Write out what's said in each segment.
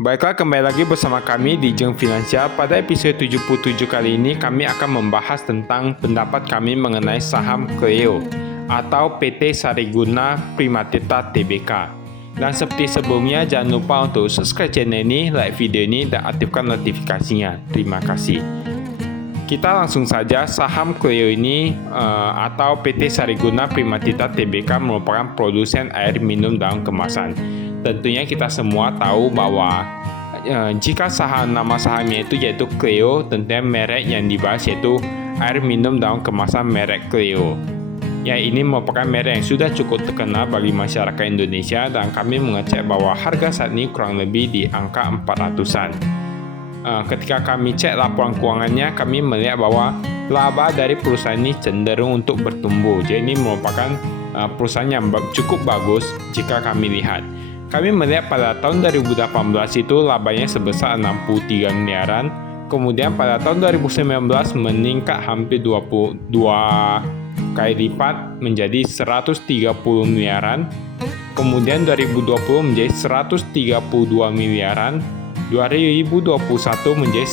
Baiklah, kembali lagi bersama kami di Jeng Finansial. Pada episode 77 kali ini kami akan membahas tentang pendapat kami mengenai saham Cleo atau PT Sariguna Primatita Tbk. Dan seperti sebelumnya, jangan lupa untuk subscribe channel ini, like video ini, dan aktifkan notifikasinya. Terima kasih. Kita langsung saja. Saham Cleo ini atau PT Sariguna Primatita Tbk merupakan produsen air minum dalam kemasan. Tentunya kita semua tahu bahwa jika nama sahamnya itu yaitu Cleo, tentunya merek yang dibahas yaitu air minum dalam kemasan merek Cleo. Ya, ini merupakan merek yang sudah cukup terkenal bagi masyarakat Indonesia dan kami mengecek bahwa harga saat ini kurang lebih di angka 400-an. Ketika kami cek laporan keuangannya, kami melihat bahwa laba dari perusahaan ini cenderung untuk bertumbuh. Jadi ini merupakan perusahaan yang cukup bagus jika kami lihat. Kami melihat pada tahun 2018 itu labanya sebesar 63 miliaran. Kemudian pada tahun 2019 meningkat hampir 22 kali lipat menjadi 130 miliaran. Kemudian 2020 menjadi 132 miliaran. 2021 menjadi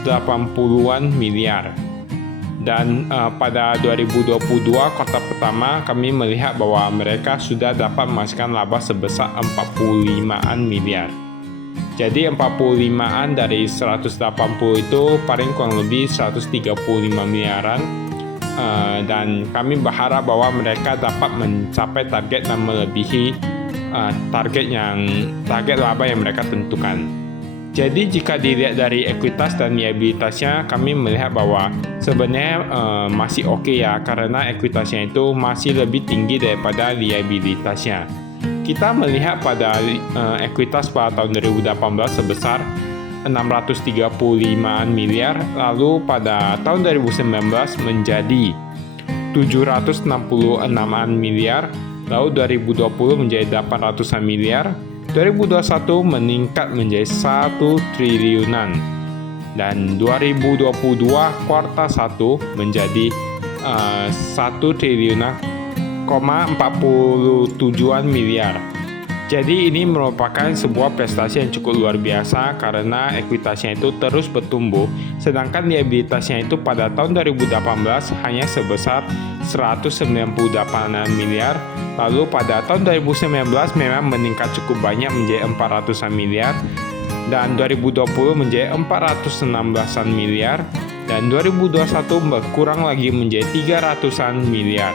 180-an miliar. Dan pada 2022 kuartal pertama kami melihat bahwa mereka sudah dapat menghasilkan laba sebesar 45-an miliar. Jadi 45-an dari 180 itu paling kurang lebih 135 miliaran. Dan kami berharap bahwa mereka dapat mencapai target dan melebihi target laba yang mereka tentukan. Jadi jika dilihat dari ekuitas dan liabilitasnya, kami melihat bahwa sebenarnya masih oke ya, karena ekuitasnya itu masih lebih tinggi daripada liabilitasnya. Kita melihat pada ekuitas pada tahun 2018 sebesar 635-an miliar, lalu pada tahun 2019 menjadi 766-an miliar, lalu 2020 menjadi 800-an miliar, 2021 meningkat menjadi 1 triliunan dan 2022 kuartal 1 menjadi 1 triliunan 47-an miliar. Jadi ini merupakan sebuah prestasi yang cukup luar biasa karena ekuitasnya itu terus bertumbuh, sedangkan liabilitasnya itu pada tahun 2018 hanya sebesar 198 miliar, lalu pada tahun 2019 memang meningkat cukup banyak menjadi 400-an miliar, dan 2020 menjadi 416-an miliar, dan 2021 berkurang lagi menjadi 300-an miliar,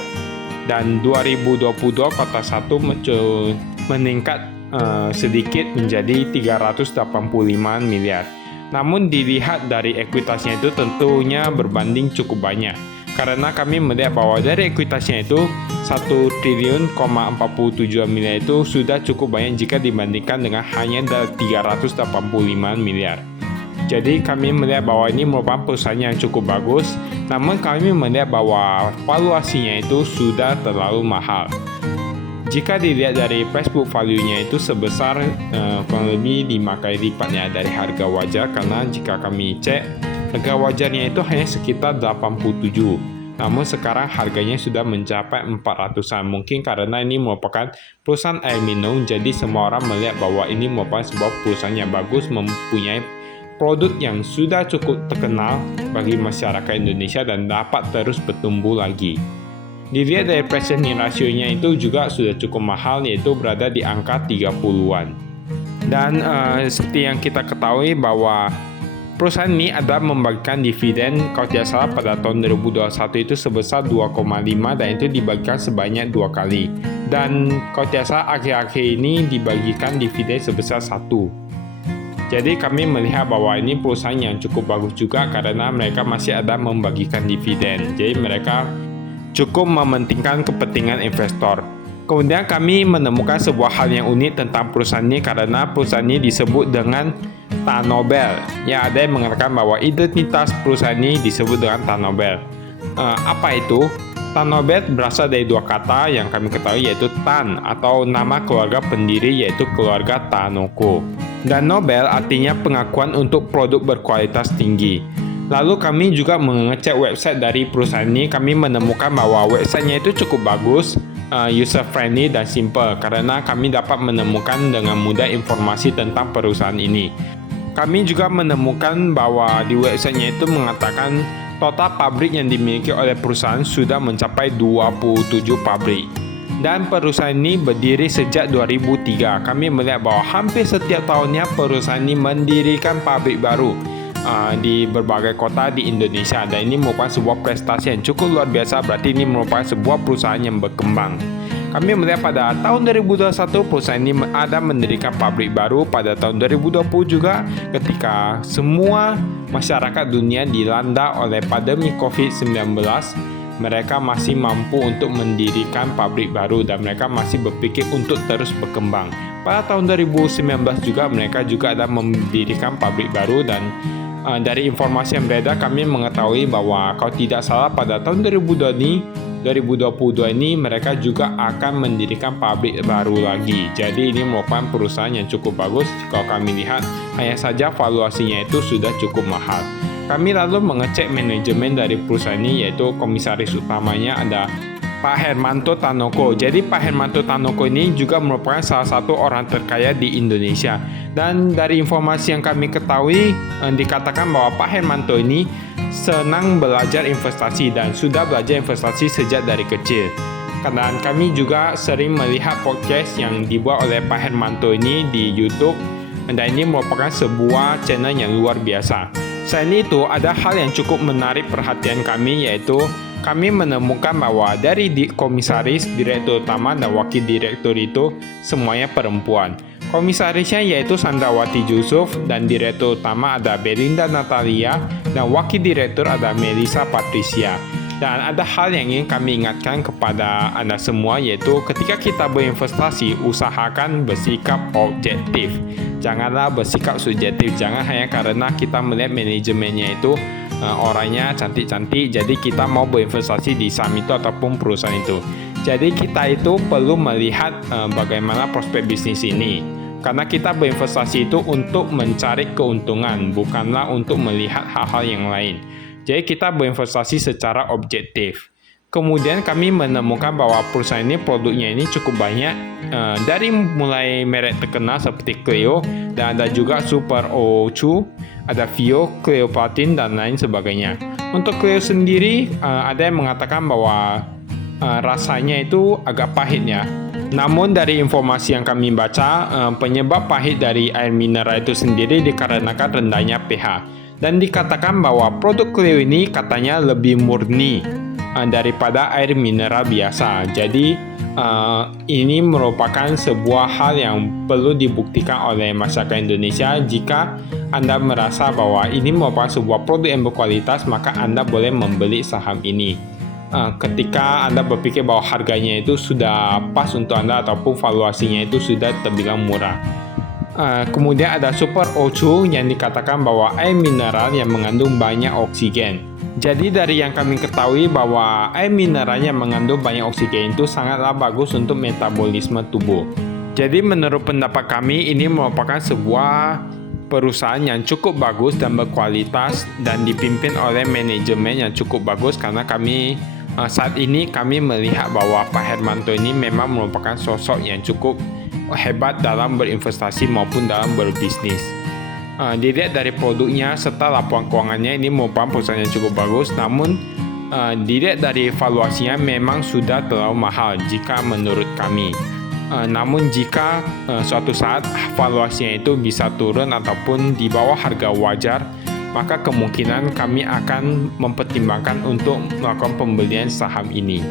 dan 2022 kuartal 1 meningkat sedikit menjadi 385 miliar. Namun dilihat dari ekuitasnya itu tentunya berbanding cukup banyak. Karena kami melihat bahwa dari ekuitasnya itu 1 triliun, 47 miliar itu sudah cukup banyak jika dibandingkan dengan hanya 385 miliar. Jadi kami melihat bahwa ini merupakan perusahaan yang cukup bagus. Namun kami melihat bahwa valuasinya itu sudah terlalu mahal. Jika dilihat dari price book value-nya itu sebesar kurang lebih 5 kali lipatnya dari harga wajar, karena jika kami cek harga wajarnya itu hanya sekitar 87. Namun sekarang harganya sudah mencapai 400-an. Mungkin karena ini merupakan perusahaan air minum, jadi semua orang melihat bahwa ini merupakan sebuah perusahaan yang bagus, mempunyai produk yang sudah cukup terkenal bagi masyarakat Indonesia dan dapat terus bertumbuh lagi. Dilihat dari price earning ratio-nya itu juga sudah cukup mahal, yaitu berada di angka 30-an. Dan seperti yang kita ketahui bahwa perusahaan ini adalah membagikan dividen, kalau tidak salah pada tahun 2021 itu sebesar 2,5 dan itu dibagikan sebanyak 2 kali. Dan kalau tidak salah akhir-akhir ini dibagikan dividen sebesar 1. Jadi kami melihat bahwa ini perusahaan yang cukup bagus juga karena mereka masih ada membagikan dividen. Jadi mereka cukup mementingkan kepentingan investor. Kemudian kami menemukan sebuah hal yang unik tentang perusahaan ini karena perusahaan ini disebut dengan Tanobel. Ya, ada yang mengatakan bahwa identitas perusahaan ini disebut dengan Tanobel. Apa itu? Tanobel berasal dari dua kata yang kami ketahui, yaitu Tan atau nama keluarga pendiri, yaitu keluarga Tanoko. Dan Nobel artinya pengakuan untuk produk berkualitas tinggi. Lalu kami juga mengecek website dari perusahaan ini. Kami menemukan bahwa websitenya itu cukup bagus. user friendly dan simple karena kami dapat menemukan dengan mudah informasi tentang perusahaan ini. Kami juga menemukan bahwa di websitenya itu mengatakan total pabrik yang dimiliki oleh perusahaan sudah mencapai 27 pabrik. Dan perusahaan ini berdiri sejak 2003. Kami melihat bahwa hampir setiap tahunnya perusahaan ini mendirikan pabrik baru di berbagai kota di Indonesia, dan ini merupakan sebuah prestasi yang cukup luar biasa. Berarti ini merupakan sebuah perusahaan yang berkembang. Kami melihat pada tahun 2021 perusahaan ini ada mendirikan pabrik baru. Pada tahun 2020 juga ketika semua masyarakat dunia dilanda oleh pandemi COVID-19, mereka masih mampu untuk mendirikan pabrik baru dan mereka masih berpikir untuk terus berkembang. Pada tahun 2019 juga mereka juga ada mendirikan pabrik baru, dan dari informasi yang beredar kami mengetahui bahwa kalau tidak salah pada tahun 2022 ini mereka juga akan mendirikan pabrik baru lagi. Jadi ini merupakan perusahaan yang cukup bagus. Kalau kami lihat hanya saja valuasinya itu sudah cukup mahal. Kami lalu mengecek manajemen dari perusahaan ini, yaitu komisaris utamanya ada Pak Hermanto Tanoko. Jadi Pak Hermanto Tanoko ini juga merupakan salah satu orang terkaya di Indonesia. Dan dari informasi yang kami ketahui dikatakan bahwa Pak Hermanto ini senang belajar investasi dan sudah belajar investasi sejak dari kecil. Dan kami juga sering melihat podcast yang dibuat oleh Pak Hermanto ini di YouTube, dan ini merupakan sebuah channel yang luar biasa. Selain itu, ada hal yang cukup menarik perhatian kami, yaitu kami menemukan bahwa dari komisaris, direktur utama, dan wakil direktur itu semuanya perempuan. Komisarisnya yaitu Sandrawati Jusuf, dan direktur utama ada Belinda Natalia, dan wakil direktur ada Melissa Patricia. Dan ada hal yang ingin kami ingatkan kepada Anda semua, yaitu ketika kita berinvestasi, usahakan bersikap objektif. Janganlah bersikap subjektif. Jangan hanya karena kita melihat manajemennya itu orangnya cantik-cantik, jadi kita mau berinvestasi di saham itu ataupun perusahaan itu. Jadi kita itu perlu melihat bagaimana prospek bisnis ini. Karena kita berinvestasi itu untuk mencari keuntungan, bukanlah untuk melihat hal-hal yang lain. Jadi kita berinvestasi secara objektif. Kemudian kami menemukan bahwa perusahaan ini produknya ini cukup banyak, dari mulai merek terkenal seperti Cleo, dan ada juga Super O2, ada Vio, Cleo Platin, dan lain sebagainya. Untuk Cleo sendiri ada yang mengatakan bahwa rasanya itu agak pahit ya. Namun dari informasi yang kami baca, penyebab pahit dari air mineral itu sendiri dikarenakan rendahnya pH. Dan dikatakan bahwa produk Cleo ini katanya lebih murni daripada air mineral biasa. Jadi ini merupakan sebuah hal yang perlu dibuktikan oleh masyarakat Indonesia. Jika Anda merasa bahwa ini merupakan sebuah produk yang berkualitas, maka Anda boleh membeli saham ini. Ketika Anda berpikir bahwa harganya itu sudah pas untuk Anda ataupun valuasinya itu sudah terbilang murah. Kemudian ada Super O2 yang dikatakan bahwa air mineral yang mengandung banyak oksigen. Jadi dari yang kami ketahui bahwa air mineralnya mengandung banyak oksigen itu sangatlah bagus untuk metabolisme tubuh. Jadi menurut pendapat kami ini merupakan sebuah perusahaan yang cukup bagus dan berkualitas dan dipimpin oleh manajemen yang cukup bagus, karena kami saat ini kami melihat bahwa Pak Hermanto ini memang merupakan sosok yang cukup hebat dalam berinvestasi maupun dalam berbisnis. Dilihat dari produknya serta laporan keuangannya, ini merupakan perusahaan yang cukup bagus. Namun dilihat dari valuasinya memang sudah terlalu mahal jika menurut kami. Namun jika suatu saat valuasinya itu bisa turun ataupun di bawah harga wajar, maka kemungkinan kami akan mempertimbangkan untuk melakukan pembelian saham ini.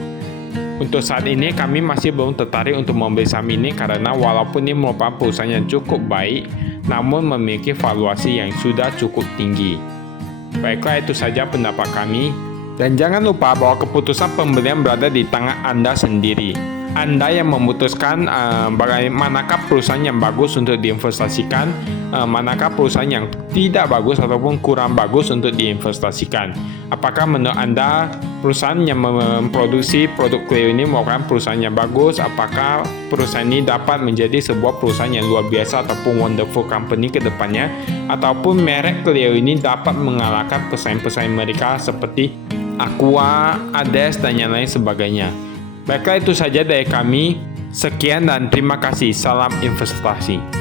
Untuk saat ini kami masih belum tertarik untuk membeli saham ini karena walaupun ini merupakan perusahaan yang cukup baik, namun memiliki valuasi yang sudah cukup tinggi. Baiklah, itu saja pendapat kami. Dan jangan lupa bahwa keputusan pembelian berada di tangan Anda sendiri. Anda yang memutuskan bagaimanakah perusahaan yang bagus untuk diinvestasikan, manakah perusahaan yang tidak bagus ataupun kurang bagus untuk diinvestasikan. Apakah menurut Anda perusahaan yang memproduksi produk Cleo ini merupakan perusahaan yang bagus? Apakah perusahaan ini dapat menjadi sebuah perusahaan yang luar biasa ataupun wonderful company ke depannya? Ataupun merek Cleo ini dapat mengalahkan pesaing-pesaing mereka seperti Aqua, Ades, dan yang lain sebagainya. Baiklah, itu saja dari kami. Sekian dan terima kasih. Salam investasi.